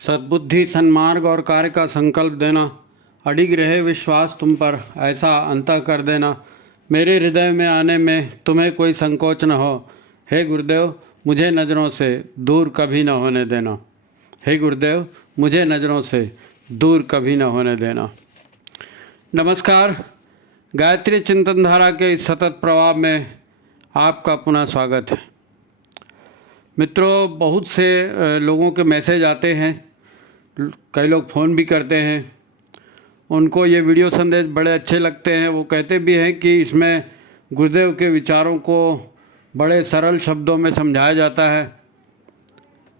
सद्बुद्धि, सन्मार्ग और कार्य का संकल्प देना, अडिग रहे विश्वास तुम पर, ऐसा अंतः कर देना, मेरे हृदय में आने में तुम्हें कोई संकोच न हो। हे गुरुदेव, मुझे नज़रों से दूर कभी न होने देना। हे गुरुदेव, मुझे नज़रों से दूर कभी न होने देना। नमस्कार। गायत्री चिंतन धारा के इस सतत प्रवाह में आपका पुनः स्वागत है। मित्रों, बहुत से लोगों के मैसेज आते हैं, कई लोग फ़ोन भी करते हैं। उनको ये वीडियो संदेश बड़े अच्छे लगते हैं। वो कहते भी हैं कि इसमें गुरुदेव के विचारों को बड़े सरल शब्दों में समझाया जाता है,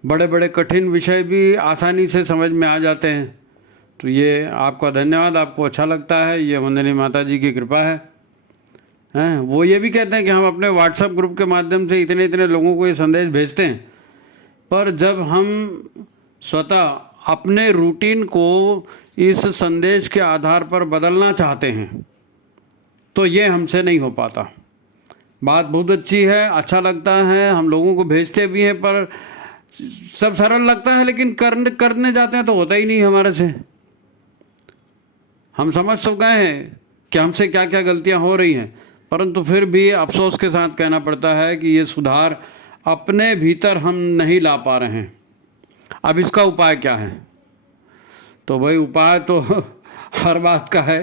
बड़े बड़े कठिन विषय भी आसानी से समझ में आ जाते हैं। तो ये आपका धन्यवाद, आपको अच्छा लगता है, ये वंदनीय माता जी की कृपा है। हैं, वो ये भी कहते हैं कि हम अपने व्हाट्सएप ग्रुप के माध्यम से इतने इतने लोगों को ये संदेश भेजते हैं, पर जब हम स्वतः अपने रूटीन को इस संदेश के आधार पर बदलना चाहते हैं तो ये हमसे नहीं हो पाता। बात बहुत अच्छी है, अच्छा लगता है, हम लोगों को भेजते भी हैं, पर सब सरल लगता है, लेकिन करने जाते हैं तो होता ही नहीं हमारे से। हम समझ तो गए हैं कि हमसे क्या क्या गलतियां हो रही हैं, परंतु फिर भी अफसोस के साथ कहना पड़ता है कि ये सुधार अपने भीतर हम नहीं ला पा रहे हैं। अब इसका उपाय क्या है? तो भाई, उपाय तो हर बात का है,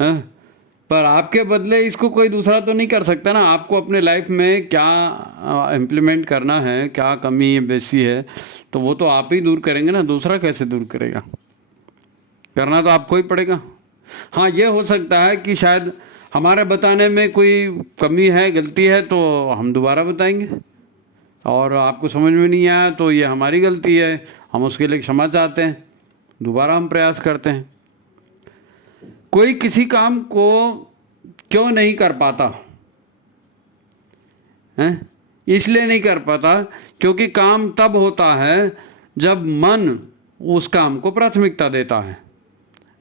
पर आपके बदले इसको कोई दूसरा तो नहीं कर सकता ना। आपको अपने लाइफ में क्या इम्प्लीमेंट करना है, क्या कमी बेसी है, तो वो तो आप ही दूर करेंगे ना, दूसरा कैसे दूर करेगा? करना तो आपको ही पड़ेगा। हाँ, ये हो सकता है कि शायद हमारे बताने में कोई कमी है, गलती है, तो हम दोबारा बताएंगे, और आपको समझ में नहीं आया तो ये हमारी गलती है, हम उसके लिए क्षमा चाहते हैं, दोबारा हम प्रयास करते हैं। कोई किसी काम को क्यों नहीं कर पाता है? इसलिए नहीं कर पाता क्योंकि काम तब होता है जब मन उस काम को प्राथमिकता देता है।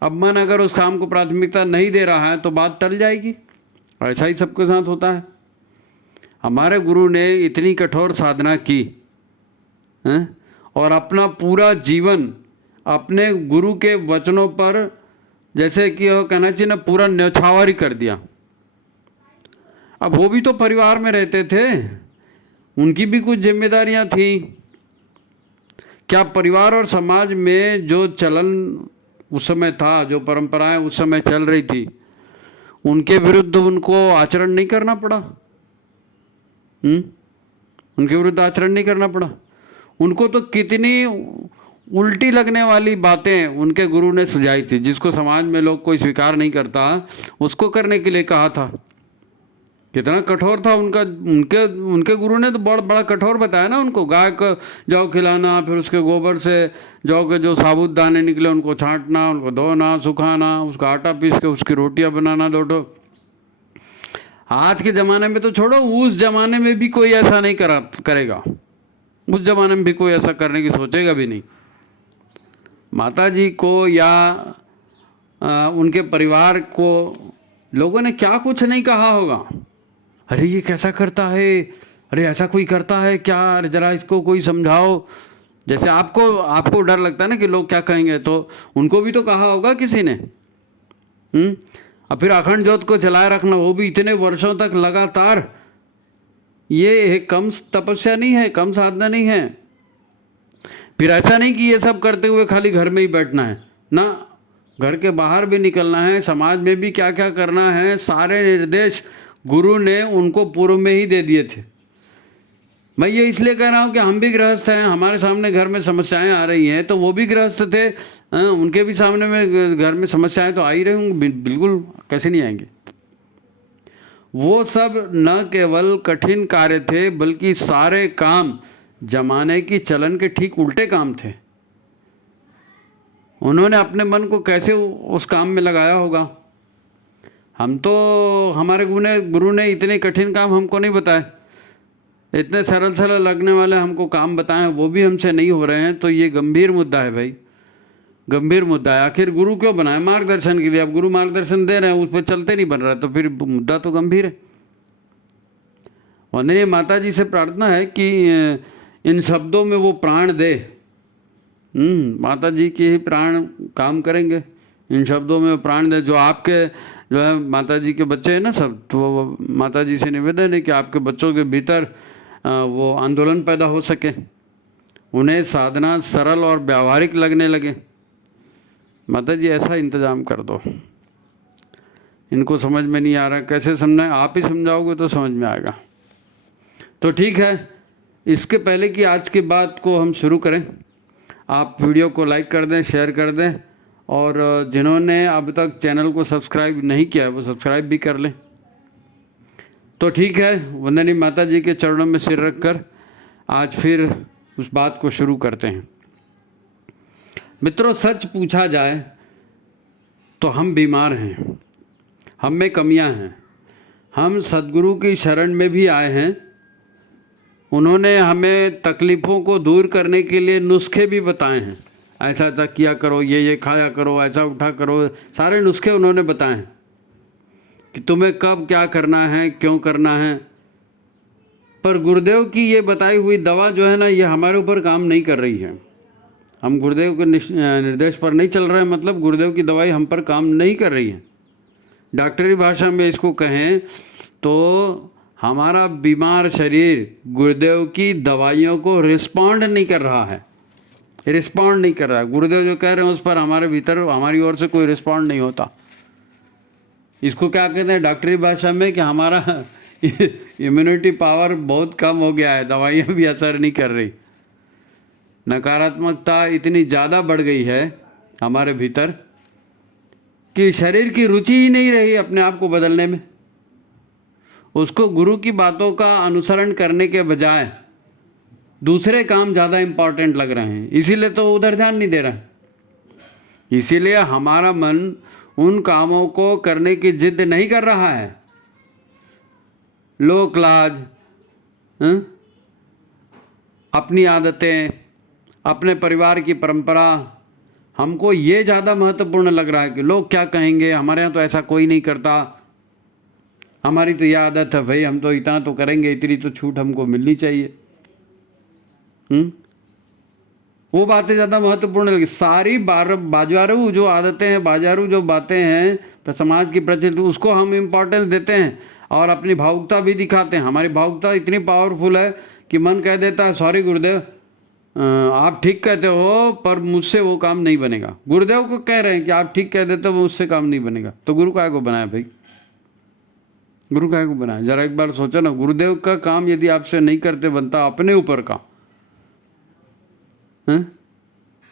अब मन अगर उस काम को प्राथमिकता नहीं दे रहा है तो बात टल जाएगी। ऐसा ही सबके साथ होता है। हमारे गुरु ने इतनी कठोर साधना की है, और अपना पूरा जीवन अपने गुरु के वचनों पर, जैसे कि वो कहना चाहिए ना, पूरा न्यौछावर ही कर दिया। अब वो भी तो परिवार में रहते थे, उनकी भी कुछ जिम्मेदारियां थी। क्या परिवार और समाज में जो चलन उस समय था, जो परंपराएं उस समय चल रही थी, उनके विरुद्ध उनको आचरण नहीं करना पड़ा? उनके विरुद्ध आचरण नहीं करना पड़ा। उनको तो कितनी उल्टी लगने वाली बातें उनके गुरु ने सुझाई थी, जिसको समाज में लोग कोई स्वीकार नहीं करता, उसको करने के लिए कहा था। कितना कठोर था उनका। उनके गुरु ने तो बड़ा कठोर बताया ना उनको। गाय को जौ खिलाना, फिर उसके गोबर से जौ के जो साबुत दाने निकले उनको छांटना, उनको धोना, सुखाना, उसका आटा पीस के उसकी रोटियां बनाना दो। आज के ज़माने में तो छोड़ो, उस ज़माने में भी कोई ऐसा नहीं करेगा। उस ज़माने में भी कोई ऐसा करने की सोचेगा भी नहीं। माता जी को या उनके परिवार को लोगों ने क्या कुछ नहीं कहा होगा। अरे ये कैसा करता है, अरे ऐसा कोई करता है क्या, अरे ज़रा इसको कोई समझाओ। जैसे आपको डर लगता है ना कि लोग क्या कहेंगे, तो उनको भी तो कहा होगा किसी ने। और फिर अखंड ज्योत को जलाए रखना, वो भी इतने वर्षों तक लगातार, ये कम तपस्या नहीं है, कम साधना नहीं है। फिर ऐसा नहीं कि ये सब करते हुए खाली घर में ही बैठना है ना, घर के बाहर भी निकलना है, समाज में भी क्या क्या करना है, सारे निर्देश गुरु ने उनको पूर्व में ही दे दिए थे। मैं ये इसलिए कह रहा हूँ कि हम भी गृहस्थ हैं, हमारे सामने घर में समस्याएं आ रही हैं, तो वो भी गृहस्थ थे, उनके भी सामने में घर में समस्याएं तो आ ही रही होंगी, बिल्कुल, कैसे नहीं आएंगे। वो सब न केवल कठिन कार्य थे, बल्कि सारे काम जमाने की चलन के ठीक उल्टे काम थे। उन्होंने अपने मन को कैसे उस काम में लगाया होगा। हम तो, हमारे गुरु ने इतने कठिन काम हमको नहीं बताए, इतने सरल सरल लगने वाले हमको काम बताएं, वो भी हमसे नहीं हो रहे हैं। तो ये गंभीर मुद्दा है भाई, गंभीर मुद्दा है। आखिर गुरु क्यों बनाए? मार्गदर्शन के लिए। अब गुरु मार्गदर्शन दे रहे हैं, उस पर चलते नहीं बन रहा है, तो फिर मुद्दा तो गंभीर है। वंदनीय माता जी से प्रार्थना है कि इन शब्दों में वो प्राण दे माता जी के ही प्राण काम करेंगे। इन शब्दों में प्राण दे। जो आपके जो है माता जी के बच्चे हैं ना सब, तो माता जी से निवेदन है कि आपके बच्चों के भीतर वो आंदोलन पैदा हो सके, उन्हें साधना सरल और व्यावहारिक लगने लगे। माता जी ऐसा इंतज़ाम कर दो। इनको समझ में नहीं आ रहा कैसे समझाएं, आप ही समझाओगे तो समझ में आएगा। तो ठीक है, इसके पहले कि आज की बात को हम शुरू करें, आप वीडियो को लाइक कर दें, शेयर कर दें, और जिन्होंने अब तक चैनल को सब्सक्राइब नहीं किया है वो सब्सक्राइब भी कर लें। तो ठीक है, वंदनीय माता जी के चरणों में सिर रखकर आज फिर उस बात को शुरू करते हैं। मित्रों, सच पूछा जाए तो हम बीमार हैं, हम में कमियां हैं। हम सद्गुरु की शरण में भी आए हैं। उन्होंने हमें तकलीफ़ों को दूर करने के लिए नुस्खे भी बताए हैं। ऐसा ऐसा किया करो, ये खाया करो, ऐसा उठा करो, सारे नुस्खे उन्होंने बताए हैं कि तुम्हें कब क्या करना है, क्यों करना है। पर गुरुदेव की ये बताई हुई दवा जो है ना, ये हमारे ऊपर काम नहीं कर रही है। हम गुरुदेव के निर्देश पर नहीं चल रहे हैं, मतलब गुरुदेव की दवाई हम पर काम नहीं कर रही है। डॉक्टरी भाषा में इसको कहें तो हमारा बीमार शरीर गुरुदेव की दवाइयों को रिस्पॉन्ड नहीं कर रहा है, रिस्पॉन्ड नहीं कर रहा है। गुरुदेव जो कह रहे हैं उस पर हमारे भीतर हमारी ओर से कोई रिस्पॉन्ड नहीं होता। इसको क्या कहते हैं डॉक्टरी भाषा में कि हमारा इम्यूनिटी पावर बहुत कम हो गया है, दवाइयाँ भी असर नहीं कर रही। नकारात्मकता इतनी ज़्यादा बढ़ गई है हमारे भीतर कि शरीर की रुचि ही नहीं रही अपने आप को बदलने में। उसको गुरु की बातों का अनुसरण करने के बजाय दूसरे काम ज़्यादा इम्पॉर्टेंट लग रहे हैं, इसीलिए तो उधर ध्यान नहीं दे रहा है। इसीलिए हमारा मन उन कामों को करने की जिद नहीं कर रहा है। लोक लाज, अपनी आदतें, अपने परिवार की परंपरा, हमको ये ज़्यादा महत्वपूर्ण लग रहा है कि लोग क्या कहेंगे, हमारे यहाँ तो ऐसा कोई नहीं करता, हमारी तो यह आदत है भाई, हम तो इतना तो करेंगे, इतनी तो छूट हमको मिलनी चाहिए। वो बातें ज़्यादा महत्वपूर्ण लगी। सारी बाजारू जो आदतें हैं, बाजारू जो बातें हैं तो समाज की प्रचलित, उसको हम इम्पोर्टेंस देते हैं और अपनी भावुकता भी दिखाते हैं। हमारी भावुकता इतनी पावरफुल है कि मन कह देता है सॉरी गुरुदेव, आप ठीक कहते हो पर मुझसे वो काम नहीं बनेगा। गुरुदेव को कह रहे हैं कि आप ठीक कह देते हो, मुझसे काम नहीं बनेगा। तो गुरु काहे को बनाया भाई? गुरु काहे को बनाया? जरा एक बार सोचो ना, गुरुदेव का काम यदि आपसे नहीं करते बनता अपने ऊपर का,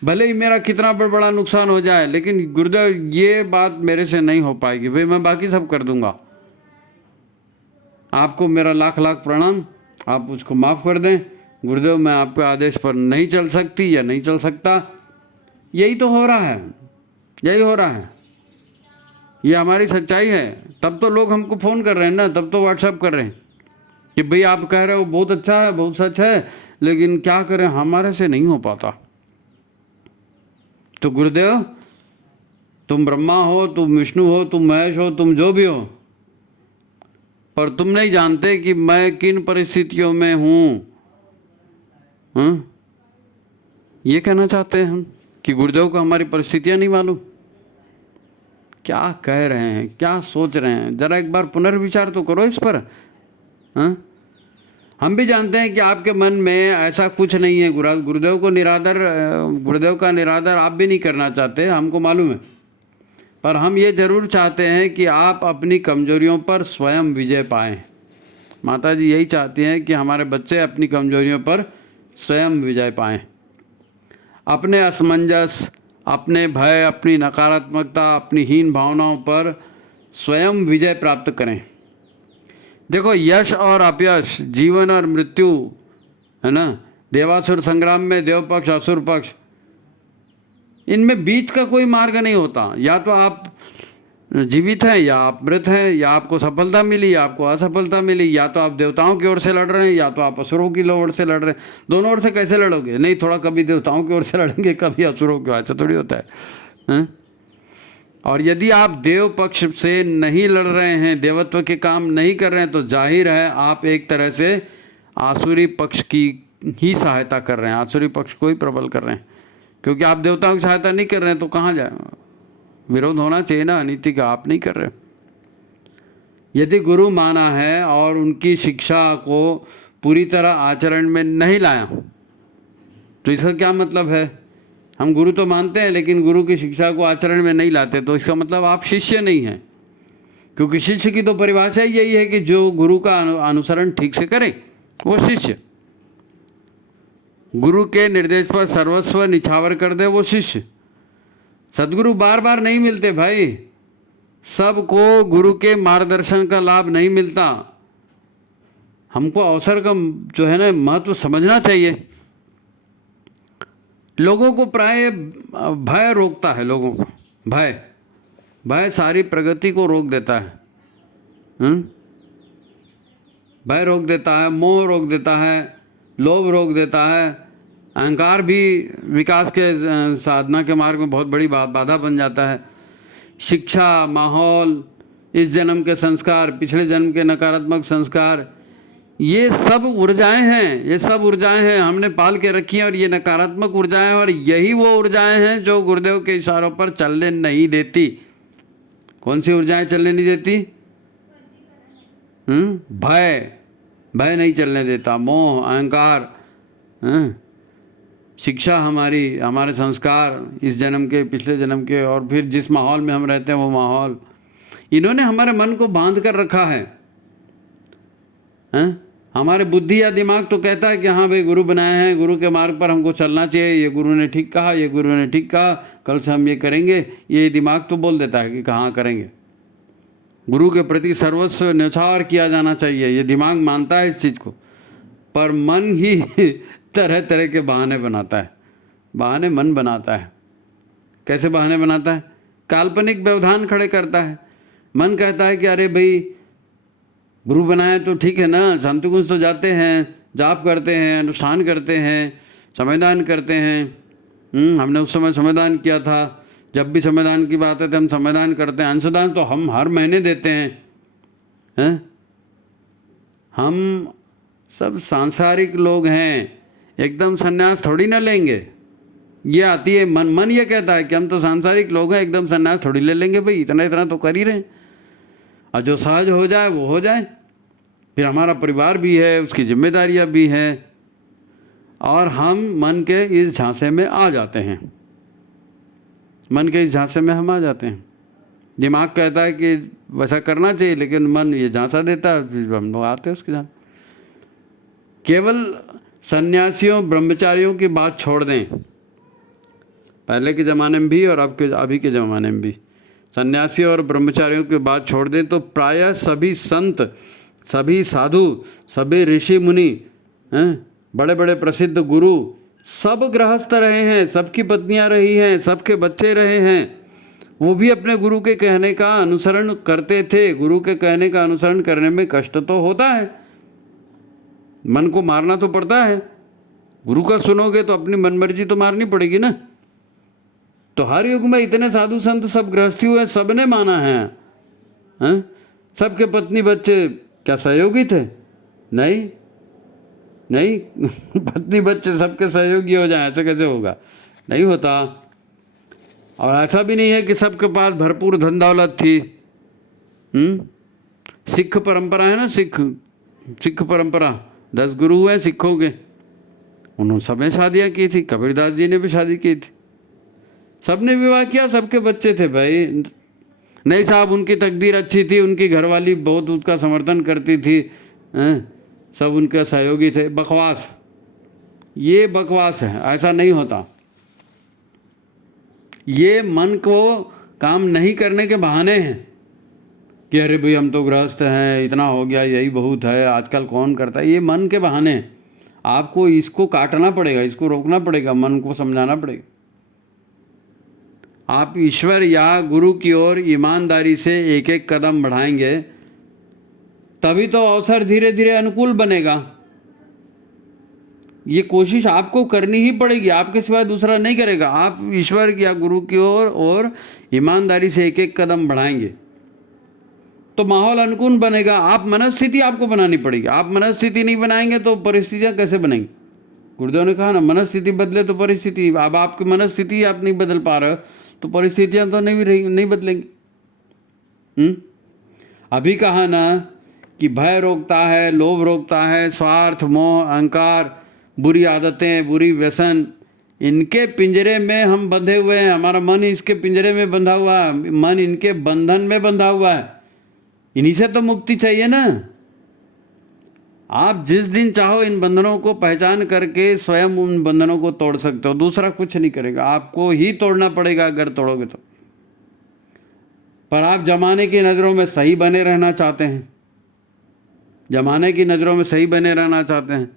भले ही मेरा कितना बड़ा नुकसान हो जाए, लेकिन गुरुदेव ये बात मेरे से नहीं हो पाएगी भाई, मैं बाकी सब कर दूंगा। आपको मेरा लाख लाख प्रणाम, आप उसको माफ़ कर दें गुरुदेव, मैं आपके आदेश पर नहीं चल सकती या नहीं चल सकता। यही तो हो रहा है, यही हो रहा है, ये हमारी सच्चाई है। तब तो लोग हमको फ़ोन कर रहे हैं ना, तब तो व्हाट्सएप कर रहे हैं कि भाई आप कह रहे हो बहुत अच्छा है, बहुत सच है, लेकिन क्या करें हमारे से नहीं हो पाता। तो गुरुदेव तुम ब्रह्मा हो, तुम विष्णु हो, तुम महेश हो, तुम जो भी हो, पर तुम नहीं जानते कि मैं किन परिस्थितियों में हूँ। ये कहना चाहते हैं हम कि गुरुदेव को हमारी परिस्थितियाँ नहीं मालूम। क्या कह रहे हैं, क्या सोच रहे हैं, जरा एक बार पुनर्विचार तो करो इस पर। हम भी जानते हैं कि आपके मन में ऐसा कुछ नहीं है। गुरुदेव को निरादर, गुरुदेव का निरादर आप भी नहीं करना चाहते, हमको मालूम है। पर हम ये ज़रूर चाहते हैं कि आप अपनी कमजोरियों पर स्वयं विजय पाएं। माता जी यही चाहती हैं कि हमारे बच्चे अपनी कमजोरियों पर स्वयं विजय पाएं, अपने असमंजस, अपने भय, अपनी नकारात्मकता, अपनी हीन भावनाओं पर स्वयं विजय प्राप्त करें। देखो, यश और अपयश, जीवन और मृत्यु है ना, देवासुर संग्राम में देव पक्ष असुर पक्ष, इनमें बीच का कोई मार्ग नहीं होता। या तो आप जीवित हैं या आप मृत हैं, या आपको सफलता मिली या आपको असफलता मिली, या तो आप देवताओं की ओर से लड़ रहे हैं या तो आप असुरों की ओर से लड़ रहे हैं। दोनों ओर से कैसे लड़ोगे? नहीं, थोड़ा कभी देवताओं की ओर से लड़ेंगे, कभी असुरों की, ऐसा थोड़ी होता है। और यदि आप देव पक्ष से नहीं लड़ रहे हैं, देवत्व के काम नहीं कर रहे हैं, तो जाहिर है आप एक तरह से आसुरी पक्ष की ही सहायता कर रहे हैं, आसुरी पक्ष को ही प्रबल कर रहे हैं। क्योंकि आप देवताओं की सहायता नहीं कर रहे हैं तो कहाँ जाए, विरोध होना चाहिए ना अनीति का, आप नहीं कर रहे। यदि गुरु माना है और उनकी शिक्षा को पूरी तरह आचरण में नहीं लाया तो इसका क्या मतलब है? हम गुरु तो मानते हैं लेकिन गुरु की शिक्षा को आचरण में नहीं लाते तो इसका मतलब आप शिष्य नहीं हैं, क्योंकि शिष्य की तो परिभाषा ही यही है कि जो गुरु का अनुसरण ठीक से करे वो शिष्य, गुरु के निर्देश पर सर्वस्व निछावर कर दे वो शिष्य। सद्गुरु बार बार नहीं मिलते भाई, सबको गुरु के मार्गदर्शन का लाभ नहीं मिलता। हमको अवसर का जो है ना महत्व समझना चाहिए। लोगों को प्राय भय रोकता है, लोगों को भय सारी प्रगति को रोक देता है। भय रोक देता है, मोह रोक देता है, लोभ रोक देता है, अहंकार भी विकास के साधना के मार्ग में बहुत बड़ी बाधा बन जाता है। शिक्षा, माहौल, इस जन्म के संस्कार, पिछले जन्म के नकारात्मक संस्कार, ये सब ऊर्जाएं हैं, ये सब ऊर्जाएं हैं हमने पाल के रखी हैं, और ये नकारात्मक ऊर्जाएं, और यही वो ऊर्जाएं हैं जो गुरुदेव के इशारों पर चलने नहीं देती। कौन सी ऊर्जाएं चलने नहीं देती? भय नहीं चलने देता, मोह, अहंकार, शिक्षा हमारे संस्कार इस जन्म के, पिछले जन्म के, और फिर जिस माहौल में हम रहते हैं वो माहौल, इन्होंने हमारे मन को बांध कर रखा है। हमारे बुद्धि या दिमाग तो कहता है कि हाँ भाई गुरु बनाए हैं, गुरु के मार्ग पर हमको चलना चाहिए, ये गुरु ने ठीक कहा, ये गुरु ने ठीक कहा, कल से हम ये करेंगे, ये दिमाग तो बोल देता है कि कहाँ करेंगे। गुरु के प्रति सर्वस्व न्यौछावर किया जाना चाहिए, ये दिमाग मानता है इस चीज़ को, पर मन ही तरह तरह के बहाने बनाता है। बहाने मन बनाता है। कैसे बहाने बनाता है? काल्पनिक व्यवधान खड़े करता है। मन कहता है कि अरे भाई गुरु बनाए तो ठीक है ना, शांति कुंज तो जाते हैं, जाप करते हैं, अनुष्ठान करते हैं, समयदान करते हैं। हमने उस समय समयदान किया था, जब भी समयदान की बात है तो हम समयदान करते हैं। अंशदान तो हम हर महीने देते हैं। हम सब सांसारिक लोग हैं, एकदम संन्यास थोड़ी ना लेंगे। ये आती है मन ये कहता है कि हम तो सांसारिक लोग हैं, एकदम संन्यास थोड़ी ले लेंगे भाई, इतना इतना तो कर ही रहे हैं, और जो सहज हो जाए वो हो जाए। फिर हमारा परिवार भी है, उसकी जिम्मेदारियां भी हैं, और हम मन के इस झांसे में आ जाते हैं। मन के इस झांसे में हम आ जाते हैं। दिमाग कहता है कि वैसा करना चाहिए, लेकिन मन ये झांसा देता है, फिर हम लोग आते हैं उसके साथ। केवल सन्यासियों, ब्रह्मचारियों की बात छोड़ दें, पहले के ज़माने में भी और अभी के ज़माने में भी, सन्यासी और ब्रह्मचारियों की बात छोड़ दें तो प्रायः सभी संत, सभी साधु, सभी ऋषि मुनि, बड़े बड़े प्रसिद्ध गुरु सब गृहस्थ रहे हैं, सबकी पत्नियां रही हैं, सबके बच्चे रहे हैं। वो भी अपने गुरु के कहने का अनुसरण करते थे। गुरु के कहने का अनुसरण करने में कष्ट तो होता है, मन को मारना तो पड़ता है। गुरु का सुनोगे तो अपनी मनमर्जी तो मारनी पड़ेगी ना। तो हर युग में इतने साधु संत सब गृहस्थी हुए, सबने माना है। सबके पत्नी बच्चे क्या सहयोगी थे? नहीं पत्नी बच्चे सबके सहयोगी हो जाए, ऐसे कैसे होगा? नहीं होता। और ऐसा भी नहीं है कि सबके पास भरपूर धन दौलत थी। सिख परंपरा है ना, सिख परंपरा, 10 गुरु हैं सिखों के, उन्होंने सबने शादियाँ की थी। कबीरदास जी ने भी शादी की थी, सबने विवाह किया, सबके बच्चे थे भाई। नहीं साहब, उनकी तकदीर अच्छी थी, उनकी घरवाली बहुत उसका समर्थन करती थी, सब उनके सहयोगी थे। बकवास, ये बकवास है, ऐसा नहीं होता। ये मन को काम नहीं करने के बहाने हैं कि अरे भाई हम तो गृहस्थ हैं, इतना हो गया, यही बहुत है, आजकल कौन करता है। ये मन के बहाने हैं। आपको इसको काटना पड़ेगा, इसको रोकना पड़ेगा, मन को समझाना पड़ेगा। आप ईश्वर या गुरु की ओर ईमानदारी से एक एक कदम बढ़ाएंगे, तभी तो अवसर धीरे धीरे अनुकूल बनेगा। ये कोशिश आपको करनी ही पड़ेगी, आपके सिवाय दूसरा नहीं करेगा। आप ईश्वर या गुरु की ओर और ईमानदारी से एक एक कदम बढ़ाएंगे तो माहौल अनुकूल बनेगा। आप मनस्थिति आपको बनानी पड़ेगी। आप मनस्थिति नहीं बनाएंगे तो परिस्थितियां कैसे बनेंगी? गुरुदेव ने कहा ना, मनस्थिति बदले तो परिस्थिति। अब आपकी मनस्थिति आप नहीं बदल पा रहे हो तो परिस्थितियां तो नहीं बदलेंगी। अभी कहा ना कि भय रोकता है, लोभ रोकता है, स्वार्थ, मोह, अहंकार, बुरी आदतें, बुरी व्यसन, इनके पिंजरे में हम बंधे हुए हैं। हमारा मन इसके पिंजरे में बंधा हुआ है, मन इनके बंधन में बंधा हुआ है। इन्हीं से तो मुक्ति चाहिए ना। आप जिस दिन चाहो इन बंधनों को पहचान करके स्वयं उन बंधनों को तोड़ सकते हो, दूसरा कुछ नहीं करेगा। आपको ही तोड़ना पड़ेगा अगर तोड़ोगे तो। पर आप जमाने की नज़रों में सही बने रहना चाहते हैं, जमाने की नज़रों में सही बने रहना चाहते हैं,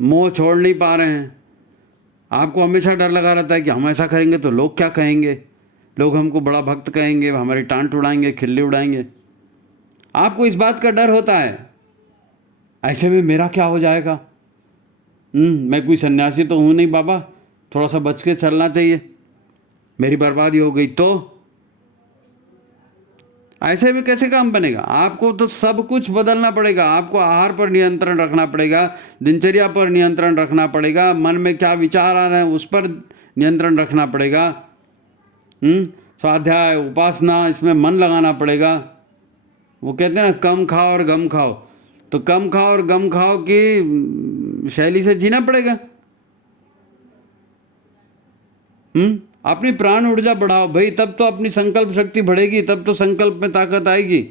मोह छोड़ नहीं पा रहे हैं। आपको हमेशा डर लगा रहता है कि हम ऐसा करेंगे तो लोग क्या कहेंगे, लोग हमको बड़ा भक्त कहेंगे, हमारी टांट उड़ाएंगे, खिल्ली उड़ाएंगे। आपको इस बात का डर होता है, ऐसे में मेरा क्या हो जाएगा, मैं कोई सन्यासी तो हूँ नहीं बाबा, थोड़ा सा बच के चलना चाहिए, मेरी बर्बादी हो गई तो। ऐसे में कैसे काम बनेगा? आपको तो सब कुछ बदलना पड़ेगा। आपको आहार पर नियंत्रण रखना पड़ेगा, दिनचर्या पर नियंत्रण रखना पड़ेगा, मन में क्या विचार आ रहे हैं उस पर नियंत्रण रखना पड़ेगा। स्वाध्याय, उपासना, इसमें मन लगाना पड़ेगा। वो कहते हैं ना, कम खाओ और गम खाओ, तो कम खाओ और गम खाओ की शैली से जीना पड़ेगा। अपनी प्राण ऊर्जा बढ़ाओ भाई, तब तो अपनी संकल्प शक्ति बढ़ेगी, तब तो संकल्प में ताकत आएगी।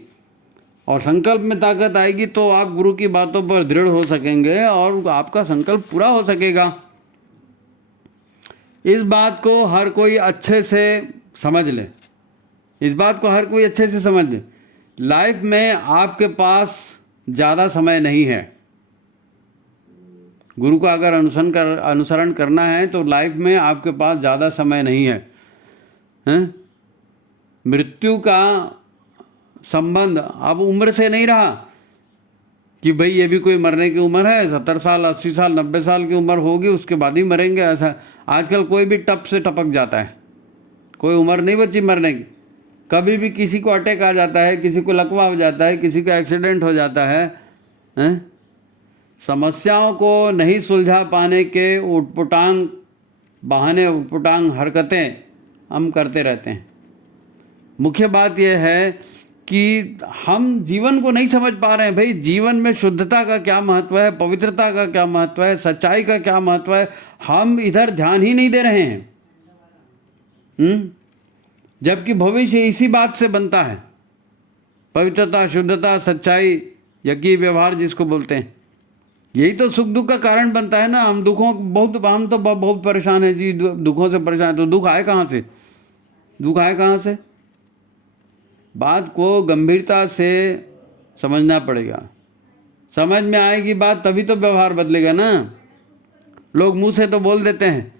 और संकल्प में ताकत आएगी तो आप गुरु की बातों पर दृढ़ हो सकेंगे और आपका संकल्प पूरा हो सकेगा। इस बात को हर कोई अच्छे से समझ ले, इस बात को हर कोई अच्छे से समझ ले। लाइफ में आपके पास ज़्यादा समय नहीं है। गुरु का अगर अनुसरण करना है तो लाइफ में आपके पास ज़्यादा समय नहीं है, हैं? मृत्यु का संबंध अब उम्र से नहीं रहा कि भाई ये भी कोई मरने की उम्र है, 70 साल, 80 साल, 90 साल की उम्र होगी उसके बाद ही मरेंगे, ऐसा आजकल कोई भी टप से टपक जाता है। कोई उम्र नहीं बची मरने की। कभी भी किसी को अटैक आ जाता है, किसी को लकवा हो जाता है, किसी का एक्सीडेंट हो जाता है, हैं? समस्याओं को नहीं सुलझा पाने के उटपुटांग बहाने, उटपुटांग हरकतें हम करते रहते हैं। मुख्य बात यह है कि हम जीवन को नहीं समझ पा रहे हैं। भाई जीवन में शुद्धता का क्या महत्व है, पवित्रता का क्या महत्व है, सच्चाई का क्या महत्व है, हम इधर ध्यान ही नहीं दे रहे हैं। जबकि भविष्य इसी बात से बनता है, पवित्रता, शुद्धता, सच्चाई, यज्ञ व्यवहार जिसको बोलते हैं। यही तो सुख दुख का कारण बनता है ना। हम तो बहुत परेशान हैं जी, दुखों से परेशान है। तो दुख आए कहाँ से? दुख आए कहाँ से? बात को गंभीरता से समझना पड़ेगा। समझ में आएगी बात तभी तो व्यवहार बदलेगा ना। लोग मुंह से तो बोल देते हैं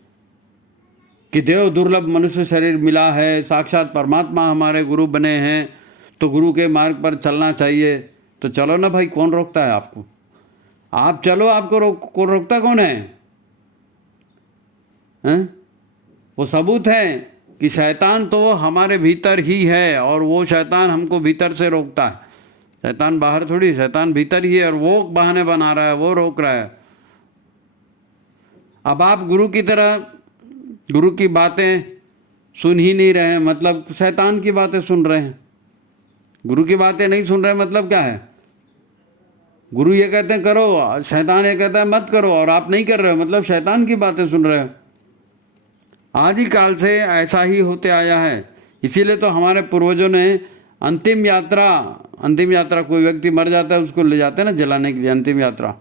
कि देव दुर्लभ मनुष्य शरीर मिला है, साक्षात परमात्मा हमारे गुरु बने हैं, तो गुरु के मार्ग पर चलना चाहिए। तो चलो ना भाई, कौन रोकता है आपको? आप चलो, आपको रोकता कौन है? वो सबूत है कि शैतान तो हमारे भीतर ही है और वो शैतान हमको भीतर से रोकता है। शैतान बाहर थोड़ी, शैतान भीतर ही है और वो बहाने बना रहा है, वो रोक रहा है। अब आप गुरु की तरह गुरु की बातें सुन ही नहीं रहे हैं, मतलब शैतान की बातें सुन रहे हैं। गुरु की बातें नहीं सुन रहे मतलब क्या है? गुरु ये कहते हैं करो, शैतान ये कहता है मत करो, और आप नहीं कर रहे हो, मतलब शैतान की बातें सुन रहे हो। आदि काल से ऐसा ही होते आया है। इसीलिए तो हमारे पूर्वजों ने अंतिम यात्रा, कोई व्यक्ति मर जाता है उसको ले जाते हैं ना जलाने के लिए, अंतिम यात्रा।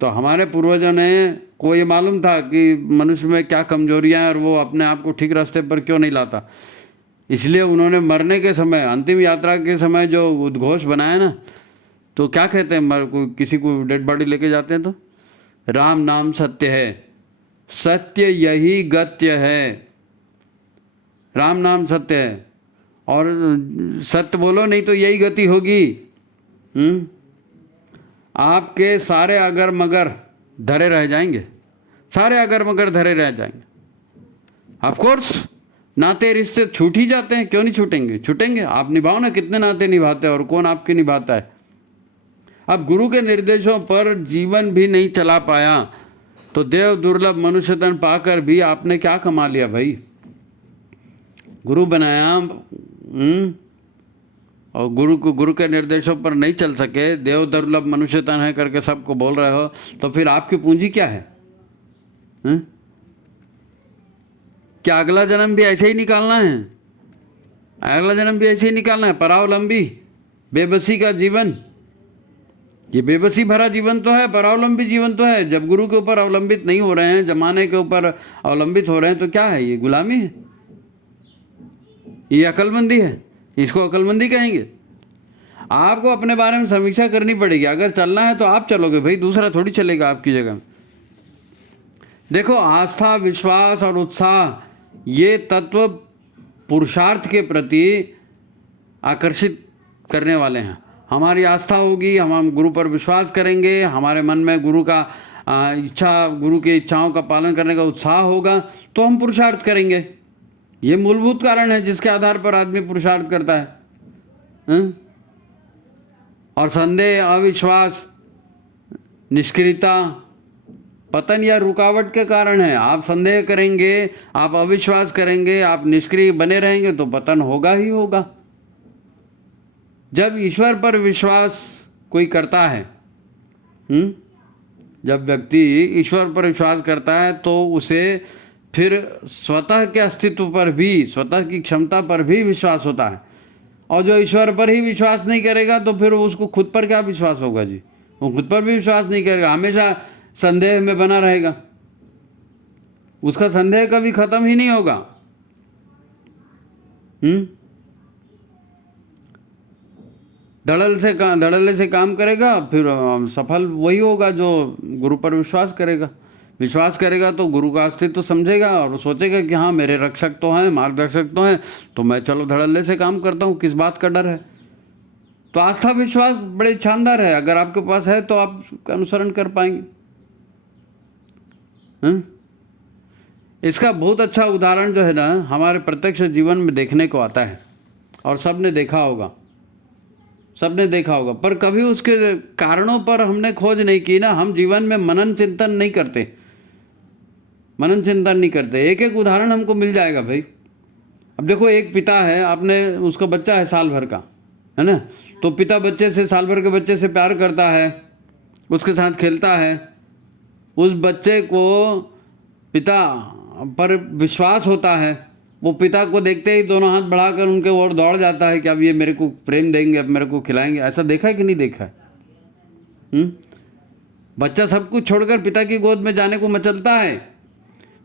तो हमारे पूर्वजों ने को ये मालूम था कि मनुष्य में क्या कमजोरियां हैं और वो अपने आप को ठीक रास्ते पर क्यों नहीं लाता। इसलिए उन्होंने मरने के समय, अंतिम यात्रा के समय जो उद्घोष बनाया ना, तो क्या कहते हैं, किसी को डेड बॉडी लेके जाते हैं तो राम नाम सत्य है, सत्य यही गत्य है। राम नाम सत्य है और सत्य बोलो, नहीं तो यही गति होगी। आपके सारे अगर मगर धरे रह जाएंगे, सारे अगर मगर धरे रह जाएंगे। ऑफ कोर्स नाते रिश्ते छूट ही जाते हैं, क्यों नहीं छूटेंगे? छूटेंगे। आप निभाओ ना, कितने नाते निभाते हैं और कौन आपके निभाता है? अब गुरु के निर्देशों पर जीवन भी नहीं चला पाया तो देव दुर्लभ मनुष्य तन पाकर भी आपने क्या कमा लिया भाई? गुरु बनाया, और गुरु के निर्देशों पर नहीं चल सके, देव दुर्लभ मनुष्य तन है करके सबको बोल रहे हो, तो फिर आपकी पूंजी क्या है? क्या अगला जन्म भी ऐसे ही निकालना है? अगला जन्म भी ऐसे ही निकालना है? परावलंबी बेबसी का जीवन, ये बेबसी भरा जीवन तो है, परावलंबी जीवन तो है। जब गुरु के ऊपर अवलंबित नहीं हो रहे हैं, जमाने के ऊपर अवलंबित हो रहे हैं, तो क्या है? ये गुलामी है, ये अकलमंदी है, इसको अकलमंदी कहेंगे। आपको अपने बारे में समीक्षा करनी पड़ेगी। अगर चलना है तो आप चलोगे भाई, दूसरा थोड़ी चलेगा आपकी जगह। देखो, आस्था, विश्वास और उत्साह ये तत्व पुरुषार्थ के प्रति आकर्षित करने वाले हैं। हमारी आस्था होगी, हम गुरु पर विश्वास करेंगे, हमारे मन में गुरु का गुरु की इच्छाओं का पालन करने का उत्साह होगा, तो हम पुरुषार्थ करेंगे। ये मूलभूत कारण है जिसके आधार पर आदमी पुरुषार्थ करता है। और संदेह, अविश्वास, निष्क्रियता पतन या रुकावट के कारण है। आप संदेह करेंगे, आप अविश्वास करेंगे, आप निष्क्रिय बने रहेंगे तो पतन होगा ही होगा। जब ईश्वर पर विश्वास कोई करता है, जब व्यक्ति ईश्वर पर विश्वास करता है तो उसे फिर स्वतः के अस्तित्व पर भी, स्वतः की क्षमता पर भी विश्वास होता है। और जो ईश्वर पर ही विश्वास नहीं करेगा तो फिर उसको खुद पर क्या विश्वास होगा जी? वो खुद पर भी विश्वास नहीं करेगा, हमेशा संदेह में बना रहेगा, उसका संदेह कभी खत्म ही नहीं होगा। धड़ल्ले से काम करेगा, फिर सफल वही होगा जो गुरु पर विश्वास करेगा। विश्वास करेगा तो गुरु का अस्तित्व समझेगा और सोचेगा कि हाँ, मेरे रक्षक तो हैं, मार्गदर्शक तो हैं, तो मैं चलो धड़ल्ले से काम करता हूँ, किस बात का डर है। तो आस्था विश्वास बड़े शानदार है, अगर आपके पास है तो आप अनुसरण कर पाएंगे। इसका बहुत अच्छा उदाहरण जो है ना, हमारे प्रत्यक्ष जीवन में देखने को आता है, और सबने देखा होगा, सबने देखा होगा, पर कभी उसके कारणों पर हमने खोज नहीं की ना। हम जीवन में मनन चिंतन नहीं करते, मनन चिंतन नहीं करते। एक एक उदाहरण हमको मिल जाएगा भाई। अब देखो, एक पिता है, आपने उसका बच्चा है साल भर का, है ना, तो पिता बच्चे से, साल भर के बच्चे से प्यार करता है, उसके साथ खेलता है। उस बच्चे को पिता पर विश्वास होता है, वो पिता को देखते ही दोनों हाथ बढ़ाकर उनके ओर दौड़ जाता है कि अब ये मेरे को प्रेम देंगे, अब मेरे को खिलाएंगे। ऐसा देखा है कि नहीं देखा है? बच्चा सब कुछ छोड़कर पिता की गोद में जाने को मचलता है।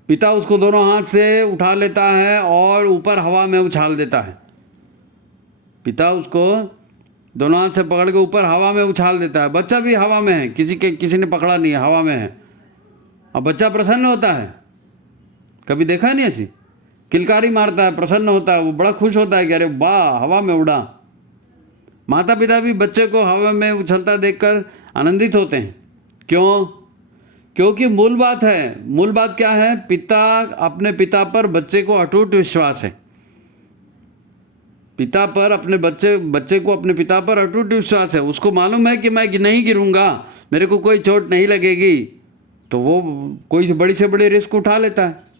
पिता उसको दोनों हाथ से उठा लेता है और ऊपर हवा में उछाल देता है। पिता उसको दोनों हाथ से पकड़ के ऊपर हवा में उछाल देता है। बच्चा भी हवा में है, किसी ने पकड़ा नहीं है, हवा में है। अब बच्चा प्रसन्न होता है, कभी देखा नहीं ऐसी? किलकारी मारता है, प्रसन्न होता है, वो बड़ा खुश होता है कि अरे वाह, हवा में उड़ा। माता पिता भी बच्चे को हवा में उछलता देखकर आनंदित होते हैं। क्यों? क्योंकि मूल बात है, मूल बात क्या है? पिता, अपने पिता पर बच्चे को अटूट विश्वास है। पिता पर अपने बच्चे को अपने पिता पर अटूट विश्वास है। उसको मालूम है कि मैं नहीं गिरूंगा, मेरे को कोई चोट नहीं लगेगी, तो वो कोई से बड़ी रिस्क उठा लेता है।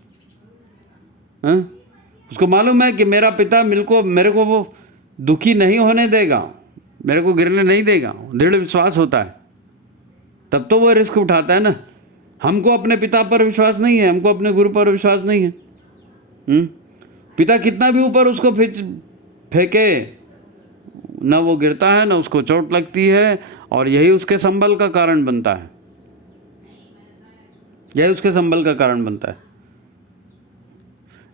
उसको मालूम है कि मेरा पिता मेरे को वो दुखी नहीं होने देगा, मेरे को गिरने नहीं देगा, दृढ़ विश्वास होता है, तब तो वो रिस्क उठाता है ना। हमको अपने पिता पर विश्वास नहीं है, हमको अपने गुरु पर विश्वास नहीं है। पिता कितना भी ऊपर उसको फेंके, ना वो गिरता है, ना उसको चोट लगती है, और यही उसके संबल का कारण बनता है, यही उसके संबल का कारण बनता है।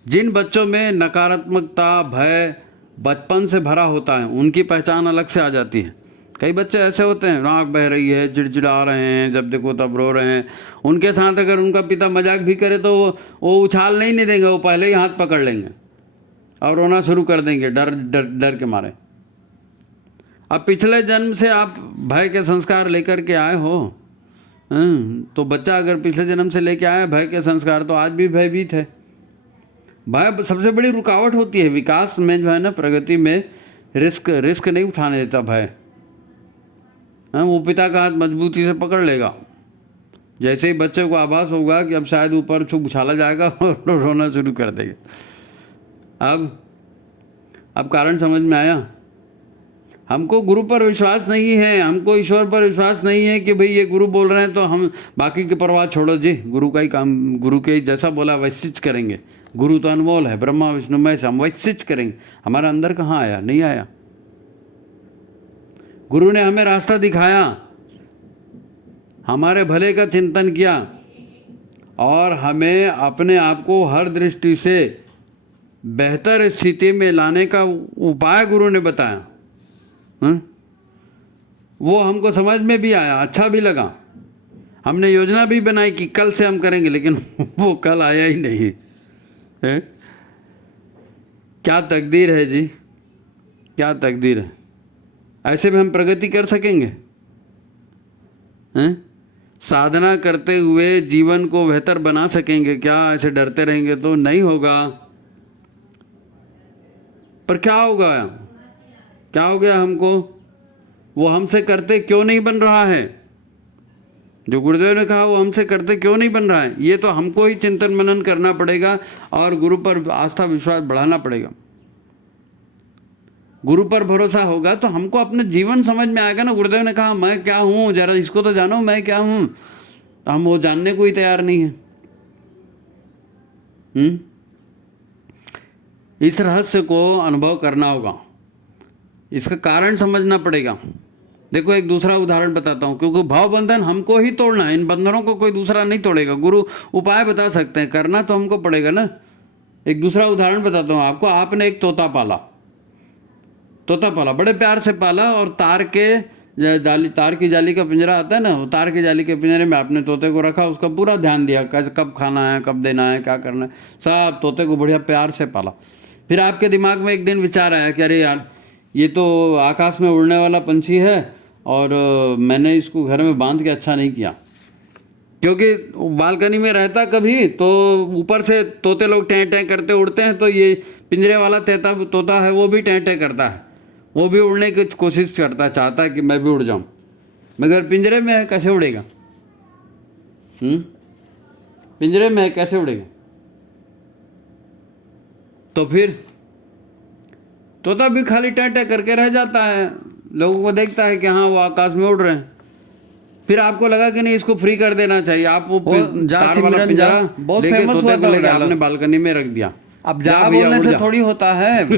जिन बच्चों में नकारात्मकता, भय बचपन से भरा होता है, उनकी पहचान अलग से आ जाती है। कई बच्चे ऐसे होते हैं, आँख बह रही है, चिड़चिड़ा रहे हैं, जब देखो तब रो रहे हैं। उनके साथ अगर उनका पिता मजाक भी करे तो वो उछाल नहीं देंगे, वो पहले ही हाथ पकड़ लेंगे और रोना शुरू कर देंगे डर के मारे। अब पिछले जन्म से आप भय के संस्कार लेकर के आए हो, तो बच्चा अगर पिछले जन्म से लेके आया भय के संस्कार, तो आज भी भयभीत है। भय सबसे बड़ी रुकावट होती है विकास में, जो है ना, प्रगति में रिस्क नहीं उठाने देता भय। वो पिता का हाथ मजबूती से पकड़ लेगा, जैसे ही बच्चे को आभास होगा कि अब शायद ऊपर उछाला जाएगा और रोना शुरू कर देगा। अब कारण समझ में आया। हमको गुरु पर विश्वास नहीं है, हमको ईश्वर पर विश्वास नहीं है कि भाई ये गुरु बोल रहे हैं तो हम बाकी की परवाह छोड़ो जी, गुरु का ही काम, गुरु के ही जैसा बोला वैसे करेंगे। गुरु तो अनमोल है, ब्रह्मा विष्णु महेश, हम वैसे करेंगे। हमारा अंदर कहाँ आया? नहीं आया। गुरु ने हमें रास्ता दिखाया, हमारे भले का चिंतन किया और हमें अपने आप को हर दृष्टि से बेहतर स्थिति में लाने का उपाय गुरु ने बताया। वो हमको समझ में भी आया, अच्छा भी लगा। हमने योजना भी बनाई कि कल से हम करेंगे, लेकिन वो कल आया ही नहीं है। क्या तकदीर है जी, क्या तकदीर है। ऐसे में हम प्रगति कर सकेंगे हैं? साधना करते हुए जीवन को बेहतर बना सकेंगे क्या? ऐसे डरते रहेंगे तो नहीं होगा। पर क्या होगा, क्या हो गया हमको? वो हमसे करते क्यों नहीं बन रहा है? जो गुरुदेव ने कहा वो हमसे करते क्यों नहीं बन रहा है, ये तो हमको ही चिंतन मनन करना पड़ेगा और गुरु पर आस्था विश्वास बढ़ाना पड़ेगा। गुरु पर भरोसा होगा तो हमको अपने जीवन समझ में आएगा ना। गुरुदेव ने कहा मैं क्या हूँ, जरा इसको तो जानो मैं क्या हूँ। तो हम वो जानने को ही तैयार नहीं है। इस रहस्य को अनुभव करना होगा, इसका कारण समझना पड़ेगा। देखो एक दूसरा उदाहरण बताता हूँ, क्योंकि भाव बंधन हमको ही तोड़ना है, इन बंधनों को कोई दूसरा नहीं तोड़ेगा। गुरु उपाय बता सकते हैं, करना तो हमको पड़ेगा ना। एक दूसरा उदाहरण बताता हूँ आपको। आपने एक तोता पाला, बड़े प्यार से पाला, और तार की जाली का पिंजरा आता है ना, वो तार की जाली के पिंजरे में आपने तोते को रखा, उसका पूरा ध्यान दिया, कैसे कब खाना है, कब देना है, क्या करना है, सब तोते को बढ़िया प्यार से पाला। फिर आपके दिमाग में एक दिन विचार आया कि अरे यार ये तो आकाश में उड़ने वाला पंछी है और मैंने इसको घर में बांध के अच्छा नहीं किया, क्योंकि बालकनी में रहता कभी तो ऊपर से तोते लोग टें टें करते उड़ते हैं, तो ये पिंजरे वाला तोता है वो भी टें टें करता है, वो भी उड़ने की कोशिश करता, चाहता है कि मैं भी उड़ जाऊं, मगर पिंजरे में है कैसे उड़ेगा? पिंजरे में है कैसे उड़ेगा? तो फिर तोता भी खाली टें टें करके रह जाता है, लोगों को देखता है कि हाँ वो आकाश में उड़ रहे हैं। फिर आपको लगा कि नहीं इसको फ्री कर देना चाहिए, आप वो तार वाला पिंजरा लेके तोते को लेके आपने बालकनी में रख दिया। अब जा बोलने से थोड़ी होता है,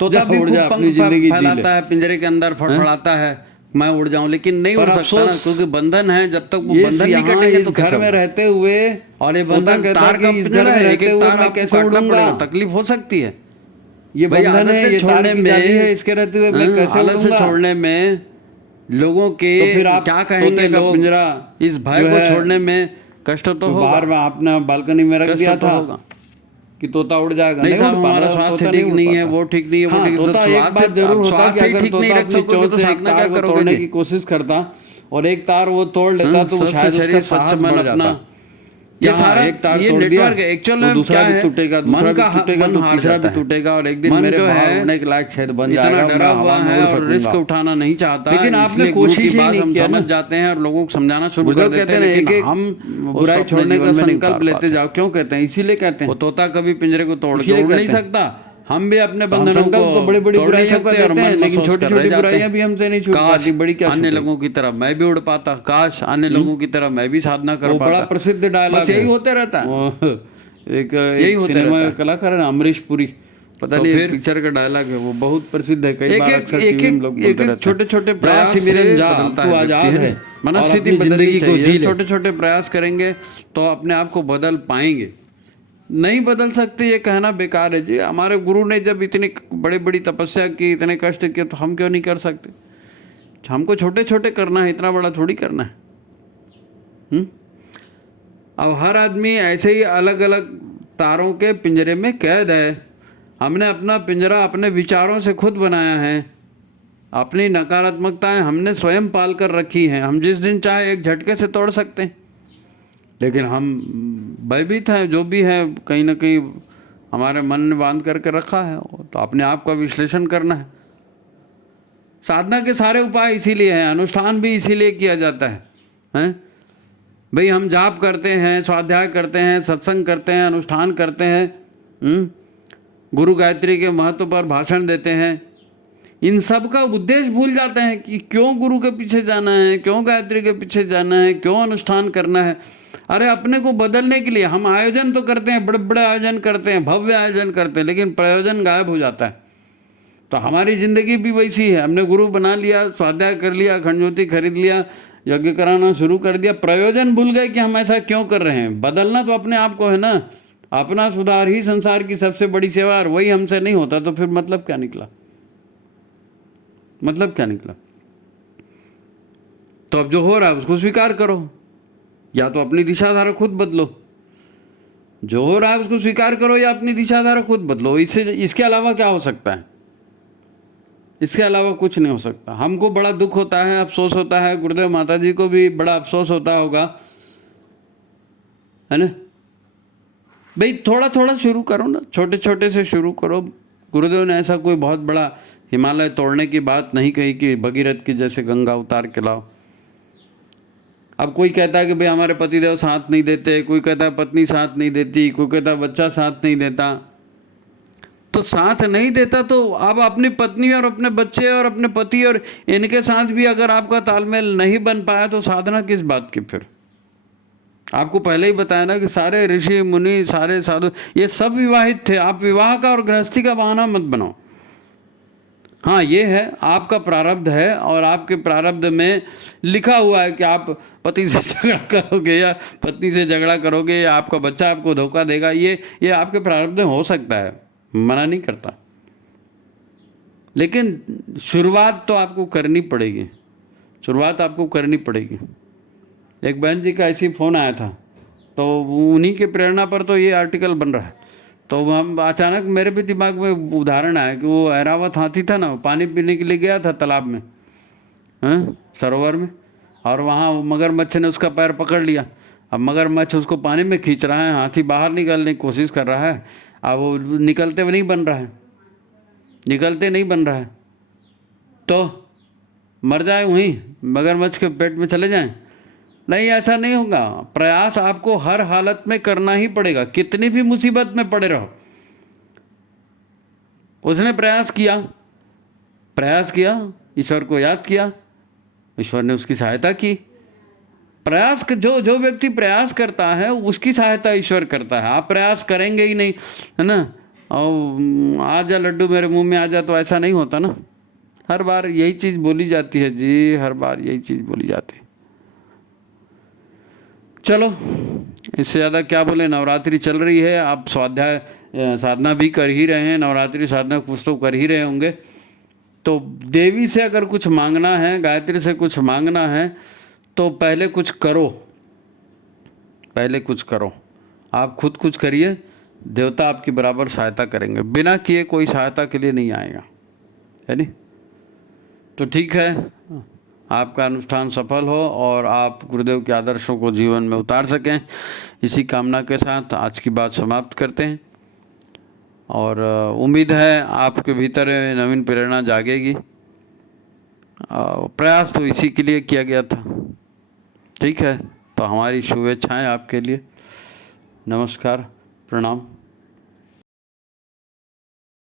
तोता भी उड़ जा, अपनी जिंदगी फैलाता है, पिंजरे के अंदर फड़फड़ाता है मैं उड़ जाऊं, लेकिन नहीं उड़ सकता ना, क्योंकि बंधन है। जब तक वो बंधन नहीं कटेंगे तो घर में रहते हुए, और ये बंधन तार का पिंजरा है, एक एक तार में कैसे उड़ूंगा, तकलीफ हो सकती है। ये बंधन है, ये तार की जाली है, इसके रहते हुए मैं कैसे आलस से छोड़ने में लोगों के तो फिर आप क्या कहेंगे लोग? पिंजरा इस भय को छोड़ने में कष्ट तो होगा। बाहर में आपने बालकनी में रख दिया था कि तोता उड़ जाएगा। नहीं साहब हमारा स्वास्थ्य ठीक नहीं है, वो ठीक नहीं है, वो ठीक नहीं। स्वास्थ्य ठीक नहीं रख सकोगे तो साधना क्या करोगे? की कोशिश करता और एक तार वो तोड़ लेता तो शायद उसका साहस बढ़ जाता। ये सारा एक तार ये नेटवर्क है एक्चुअल में, दूसरा भी टूटेगा, मन का टूटेगा तो तीसरा भी टूटेगा, और एक दिन मेरे भाव होने के लायक छेद बन जाएगा। इतना डरा हुआ है और रिस्क उठाना नहीं चाहता, लेकिन आपने कोशिश ही नहीं किया। समझ जाते हैं और लोगों को समझाना शुरू कर देते हैं, लेकिन हम बुराई छोड़ने का संकल्प लेते जाओ। क्यों कहते हैं? इसीलिए कहते हैं वो तोता कभी पिंजरे को तोड़ के उड़ नहीं सकता। हम भी अपने बंधनों को तो बड़ी बड़ी बुराइयां करते हैं, लेकिन छोटी छोटी बुराइयां भी हमसे नहीं छूट पाती। बड़ी क्या अन्य लोगों की तरह मैं भी उड़ पाता, काश अन्य लोगों की तरह मैं भी साधना कर पाता। बड़ा प्रसिद्ध डायलॉग यही होते रहता है। एक सिनेमा कलाकार है अमरीश पुरी, पता नहीं पिक्चर का डायलॉग है, वो बहुत प्रसिद्ध है। कई बार एक छोटे छोटे प्रयास तू आजाद है, मनस्थिति बदलेगी चाहिए। छोटे छोटे प्रयास करेंगे तो अपने आप को बदल पाएंगे। नहीं बदल सकते ये कहना बेकार है जी। हमारे गुरु ने जब इतनी बड़ी बड़ी तपस्या की, इतने कष्ट किए, तो हम क्यों नहीं कर सकते? हमको छोटे छोटे करना है, इतना बड़ा थोड़ी करना है। अब हर आदमी ऐसे ही अलग अलग तारों के पिंजरे में कैद है। हमने अपना पिंजरा अपने विचारों से खुद बनाया है। अपनी नकारात्मकताएं हमने स्वयं पाल कर रखी हैं। हम जिस दिन चाहे एक झटके से तोड़ सकते हैं, लेकिन हम भयभीत हैं। जो भी है कहीं ना कहीं हमारे मन ने बांध करके रखा है, तो अपने आप का विश्लेषण करना है। साधना के सारे उपाय इसीलिए हैं, अनुष्ठान भी इसीलिए किया जाता है, हैं? भाई हम जाप करते हैं, स्वाध्याय करते हैं, सत्संग करते हैं, अनुष्ठान करते हैं, गुरु गायत्री के महत्व पर भाषण देते हैं, इन सब का उद्देश्य भूल जाते हैं कि क्यों गुरु के पीछे जाना है, क्यों गायत्री के पीछे जाना है, क्यों अनुष्ठान करना है। अरे अपने को बदलने के लिए हम आयोजन तो करते हैं, बड़े बड़े आयोजन करते हैं, भव्य आयोजन करते हैं, लेकिन प्रयोजन गायब हो जाता है। तो हमारी ज़िंदगी भी वैसी है। हमने गुरु बना लिया, स्वाध्याय कर लिया, अखंड ज्योति खरीद लिया, यज्ञ कराना शुरू कर दिया, प्रयोजन भूल गए कि हम ऐसा क्यों कर रहे हैं। बदलना तो अपने आप को है ना, अपना सुधार ही संसार की सबसे बड़ी सेवा, और वही हमसे नहीं होता तो फिर मतलब क्या निकला, मतलब क्या निकला। तो अब जो हो रहा है उसको स्वीकार करो, या तो अपनी दिशाधारा खुद बदलो। जो हो रहा है उसको स्वीकार करो या अपनी दिशाधारा खुद बदलो। इसके अलावा क्या हो सकता है? इसके अलावा कुछ नहीं हो सकता। हमको बड़ा दुख होता है, अफसोस होता है, गुरुदेव माता जी को भी बड़ा अफसोस होता होगा, है ना। भाई थोड़ा थोड़ा शुरू करो ना, छोटे छोटे से शुरू करो। गुरुदेव ने ऐसा कोई बहुत बड़ा हिमालय तोड़ने की बात नहीं कही कि भगीरथ की जैसे गंगा उतार के लाओ। अब कोई कहता है कि भाई हमारे पतिदेव साथ नहीं देते, कोई कहता है पत्नी साथ नहीं देती, कोई कहता है बच्चा साथ नहीं देता। तो साथ नहीं देता तो आप अपनी पत्नी और अपने बच्चे और अपने पति और इनके साथ भी अगर आपका तालमेल नहीं बन पाया तो साधना किस बात की फिर? आपको पहले ही बताया ना कि सारे ऋषि मुनि, सारे साधु, ये सब विवाहित थे। आप विवाह का और गृहस्थी का बहाना मत बनाओ। हाँ, ये है आपका प्रारब्ध है, और आपके प्रारब्ध में लिखा हुआ है कि आप पति से झगड़ा करोगे या पत्नी से झगड़ा करोगे, या आपका बच्चा आपको धोखा देगा। ये आपके प्रारब्ध में हो सकता है, मना नहीं करता, लेकिन शुरुआत तो आपको करनी पड़ेगी। शुरुआत आपको करनी पड़ेगी। एक बहन जी का ऐसे ही फ़ोन आया था, तो उन्हीं के प्रेरणा पर तो ये आर्टिकल बन रहा है। तो हम अचानक मेरे भी दिमाग में उदाहरण आया कि वो ऐरावत हाथी था ना, पानी पीने के लिए गया था तालाब में, सरोवर में, और वहाँ मगरमच्छ ने उसका पैर पकड़ लिया। अब मगरमच्छ उसको पानी में खींच रहा है, हाथी बाहर निकलने की कोशिश कर रहा है। अब वो निकलते हुए नहीं बन रहा है, निकलते नहीं बन रहा है, तो मर जाए वहीं, मगरमच्छ के पेट में चले जाएं? नहीं, ऐसा नहीं होगा। प्रयास आपको हर हालत में करना ही पड़ेगा, कितनी भी मुसीबत में पड़े रहो। उसने प्रयास किया, ईश्वर को याद किया, ईश्वर ने उसकी सहायता की। प्रयास जो व्यक्ति प्रयास करता है उसकी सहायता ईश्वर करता है। आप प्रयास करेंगे ही नहीं, है ना, और आ जा लड्डू मेरे मुंह में आ जा, तो ऐसा नहीं होता ना। हर बार यही चीज़ बोली जाती है जी, हर बार यही चीज़ बोली जाती है। चलो, इससे ज़्यादा क्या बोले। नवरात्रि चल रही है, आप स्वाध्याय साधना भी कर ही रहे हैं, नवरात्रि साधना कुछ तो कर ही रहे होंगे। तो देवी से अगर कुछ मांगना है, गायत्री से कुछ मांगना है, तो पहले कुछ करो, पहले कुछ करो। आप खुद कुछ करिए, देवता आपकी बराबर सहायता करेंगे। बिना किए कोई सहायता के लिए नहीं आएगा, है नहीं। तो ठीक है, आपका अनुष्ठान सफल हो और आप गुरुदेव के आदर्शों को जीवन में उतार सकें। इसी कामना के साथ आज की बात समाप्त करते हैं, और उम्मीद है आपके भीतर नवीन प्रेरणा जागेगी। प्रयास तो इसी के लिए किया गया था। ठीक है, तो हमारी शुभेच्छाएं आपके लिए। नमस्कार, प्रणाम।